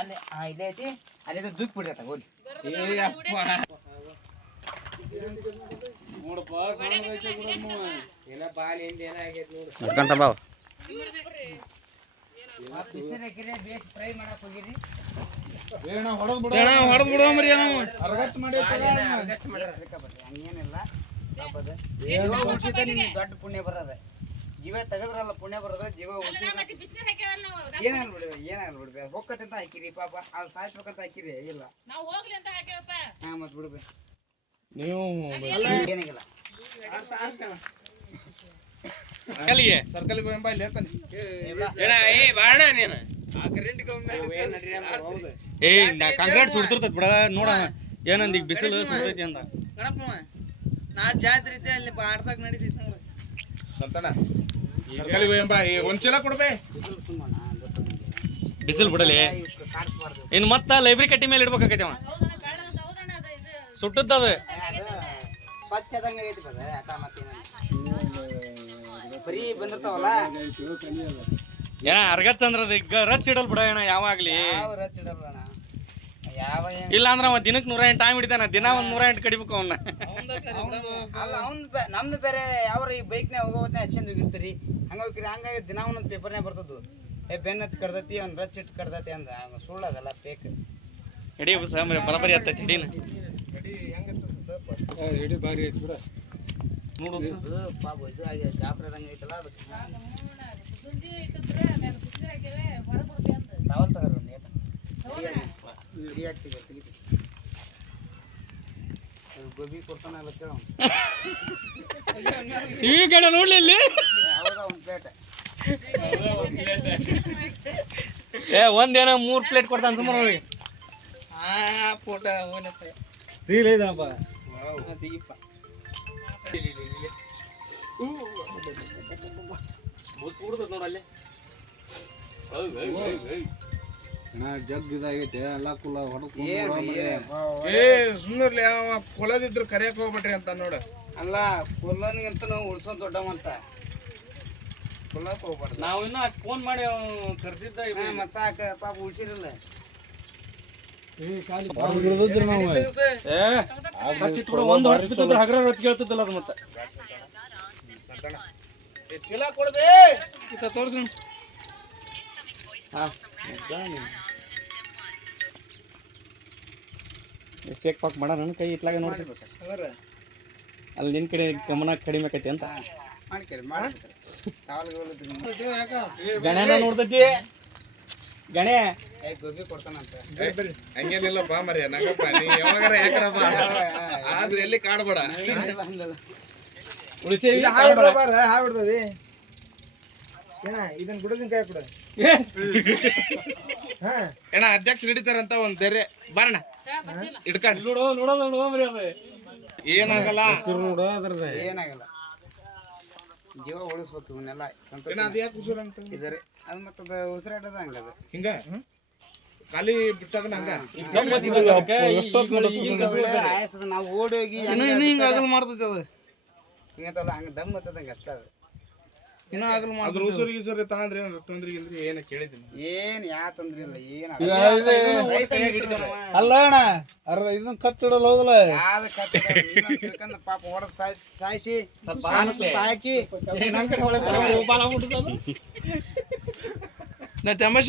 ಅಲ್ಲಿ ಇಲ್ಲೇ ಐತಿ ಅಲ್ಲಿ ದುಡ್ಡು ಬಿಡ್ರಿ ಹೋಗಿ ನೋಡ್ಕೊಂತ ಬಾವ ಫ್ರೈ ಮಾಡಕ್ ಹೋಗಿರಿ ಹೊಡೆದ್ ಬಿಡೋಮ್ರಿ ಹಂಗೇನಿಲ್ಲ ದೊಡ್ಡ ಪುಣ್ಯ ಬರೋದ ಜೀವ ತೆಗದ್ರಲ್ಲ ಪುಣ್ಯ ಬರೋದ ಜೀವ ಏನಾಗಲ್ ಬಿಡ್ಬೇ ಹೋಗ್ಕತ್ತಂತ ಹಾಕಿರಿ ಪಾಪ ಅದು ಸಾಯಿಸ್ಬೇಕಂತ ಹಾಕಿರಿ ಇಲ್ಲ ಹಾ ಮತ್ ಬಿಡ್ಬೇ ನೀವು ಏನಾಗಿಲ್ಲ ಸರ್ಕಲ್ ಬಾಯಲ್ಲಿ ಕಾಂಕ್ರೀಟ್ ಸುಡ್ತಿರ್ತದ ಬಿಡ ನೋಡ ಏನಂದ ಈಗ ಬಿಸಿಲು ಸುಡ್ತೈತಿ ಅಂತ ನಾ ಜಾತ್ರೆ ಐತೆ ಅಲ್ಲಿ ಆಡ್ಸಕ್ ನಡೀತೈತಿ ನೋಡು ಸಂತಣ್ಣ ಸರ್ಕಲ್ ಒಂದ್ ಚೀಲ ಕೊಡ್ಬೇ ಬಿಸಿಲು ಬಿಡಲಿ ಇನ್ನು ಮತ್ತ ಲೈಬ್ರರಿ ಕಟ್ಟಿ ಮೇಲೆ ಇಡ್ಬೇಕಾಗೈತಿ ಅವ ಸುಟ್ಟದ ಸ್ವಚ್ಛದಂಗ ಐತಿ ಬರೀ ಬಂದಿರ್ತಾವಲ್ಲ ಏನ ಅರ್ಗಚ್ ಅಂದ್ರದ ಈಗ ರಚ್ ಇಡಲ್ ಬಿಡ ಏನ ಯಾವಾಗ್ಲಿ ಯಾವ ರಚ್ ಇಡಲ್ಲ ಯಾವ ಇಲ್ಲ ಅಂದ್ರ ಅವ ದಿನಕ್ಕೆ 108 ಟೈಮ್ ಹಿಡಿತಾನ ದಿನ ಒಂದ್ 108 ಕಡಿಬೇಕು ಅವನ್ನ ಅಲ್ಲ ನಮ್ದು ಬೇರೆ ಯಾವ ಈ ಬೈಕ್ನಾಗ ಹೋಗೋತ್ನ ಹಚ್ಚಿಂದ ಹೋಗಿರ್ತೀರಿ ಹಂಗ ಹೋಗಿರಿ ಹಂಗಾಗಿ ದಿನ ಒಂದೊಂದು ಪೇಪರ್ನಾಗ ಬರ್ತದ್ದು ಬೆನ್ನತ್ ಕಡ್ದತಿ ಒಂದ್ ರಚ್ ಇಟ್ಟು ಕಡ್ದತಿ ಅಂದ ಹಂಗ ಸುಳ್ಳದಲ್ಲ ಫೇಕ್ ಹಿಡಿ ಬರಬರಿ ಆಗ್ತೈತಿ ಹಿಡಿನ ಹಿಡಿ ಬಾರಿ ಐತಿ ಬಿಡ ನೋಡು ಪಾಪ ಇದು ಜಾಫ್ರದಂಗ ಐತಲ್ಲ ಅದಕ್ಕೆ ಟವಲ್ ತಗರ ಒಂದು ಏಟ ಹಿಡಿ ಹಾಕ್ತಿಗೆ ತೆಗಿತಿ ಗೋಬಿ ಕೊಡ್ತಾನಲ್ಲ ಕೇಳ ಈ ಕಡೆ ನೋಡ್ಲಿ ಇಲ್ಲಿ ಹೌದಾ ಒಂದು ಪ್ಲೇಟ್ ಒಂದೇನೋ 3 ಪ್ಲೇಟ್ ಕೊಡ್ತಾನ ಸುಮಾರು ಅವ್ರಿಗೆ ಫೋಟೋ ಹೋಲತ್ತ ರೀಲ್ ಐದಪ್ಪ ತೆಗಿಪ್ಪ ನೋಡಲ್ಲಿ ಜಗ್ ಇದಾಗೈತೆ ಎಲ್ಲ ಕುಲ ಏನ್ ಸುಮ್ಮನೆ ಕೊಲದಿದ್ರು ಕರಿಯಕ್ ಹೋಗ್ಬಿಟ್ರಿ ಅಂತ ನೋಡ ಅಲ್ಲ ಕುಲ್ಲನ್ಗಿಂತ ನಾವು ಉಳ್ಸೋದ್ ದೊಡ್ಡವಂತ ಕುಲ್ಲಕ್ ಹೋಗ್ಬಾರ್ದು ನಾವು ಇನ್ನೂ ಅಷ್ಟು ಫೋನ್ ಮಾಡಿ ಕರ್ಸಿದ್ದ ಮತ್ ಸಾಕ ಪಾಪ ಉಳ್ಸಿರಲ್ಲ ಒಂದು ಹೊರಗೆ ಬಿತ್ತಿದ್ರೆ ಹಗರ ರೊಚ್ಚ ಕೇಳ್ತಿದ್ದಲ್ಲ ಅದು ಮತ್ತೆ ಚೀಲ ಕೊಡ್ಬೇ ತೋರ್ಸು ಶೇಕ್ ಪಾಕ್ ಮಾಡ ನನ್ನ ಕೈ ಇಟ್ಲಾಗ ನೋಡ್ತಿರ್ಬೇಕು ಅಲ್ಲಿ ನಿನ್ ಕಡೆ ಗಮನ ಕಡಿಮೆ ಆಕೈತಿ ಅಂತ ಮಾಡ್ಕೇರಿ ಗಣೇನ ನೋಡ್ತೈತಿ ಗಣೆ ಗೋಬಿ ಕೊಡ್ತಾನಂತ ಹಂಗೇನಿಲ್ಲ ಬಾ ಮರಿ ನಗಪ್ಪ ನೀ ಯಾವಾಗಾರ ಯಾಕರಪ್ಪ ಆದ್ರೆ ಎಲ್ಲಿ ಕಾಡ್ಬೇಡ ಉಳಿಸಿ ಹಾಡ್ಬಿಡ್ತಾವಿ ಏನ ಇದನ್ನ ಗುಡದಿನ ಕೈ ಕೊಡ ಏನ ಅಧ್ಯಕ್ಷ ಹಿಡಿತಾರಂತ ಒಂದ್ ಧೈರ್ಯ ಬಾರಣ ಇಡ್ಕೊಂಡು ನೋಡೋದ್ರಿ ಅದು ಏನಾಗಲ್ಲ ಏನಾಗಲ್ಲ ಜೀವ ಉಳಿಸ್ಬೇಕು ಇವನ್ನೆಲ್ಲ ಏನ ಅದ್ ಯಾಕೆ ಉಸಿರು ಅಂತ ಇದಾರೆ ಅದು ಮತ್ತದ ಉಸಿರಾಟದ ಹಂಗದ ಹಿಂಗ ಖಾಲಿ ಬಿಟ್ಟಾಗ ಹಂಗ ಆಯಸದ ನಾವು ಓಡೋಗಿ ಹಿಂಗ ಆಗಲ್ ಮಾಡ್ತೈತಿ ಅದು ಹಿಂಗತ್ತಲ್ಲ ಹಂಗ ದಮ್ ಹತ್ತದಂಗ ಅಷ್ಟ ಅದು ಇನ್ನೂ ಆಗಲ್ ಅದ್ರ ಉಸಿರು ಗಿಸಿರು ತಗೊಂಡ್ರಿ ತೊಂದ್ರೆ ಗಿಂದ್ರಿ ಏನ ಕೇಳಿದ್ದೀನಿ ಏನ್ ಯಾ ತೊಂದ್ರೆ ಇಲ್ಲ ಏನ ಅಲ್ಲ ಅಣ್ಣ ಇದನ್ನ ಕಚ್ಚಿಡಲ್ಲ ಹೋಗಲ್ಲ ಯಾವ್ದು ಕಟ್ಟ ಪಾಪ ಹೊಡೆದ್ ಸಾಯಿಸಿ ಹಾಕಿ ನಾ ತಮಾಷೆ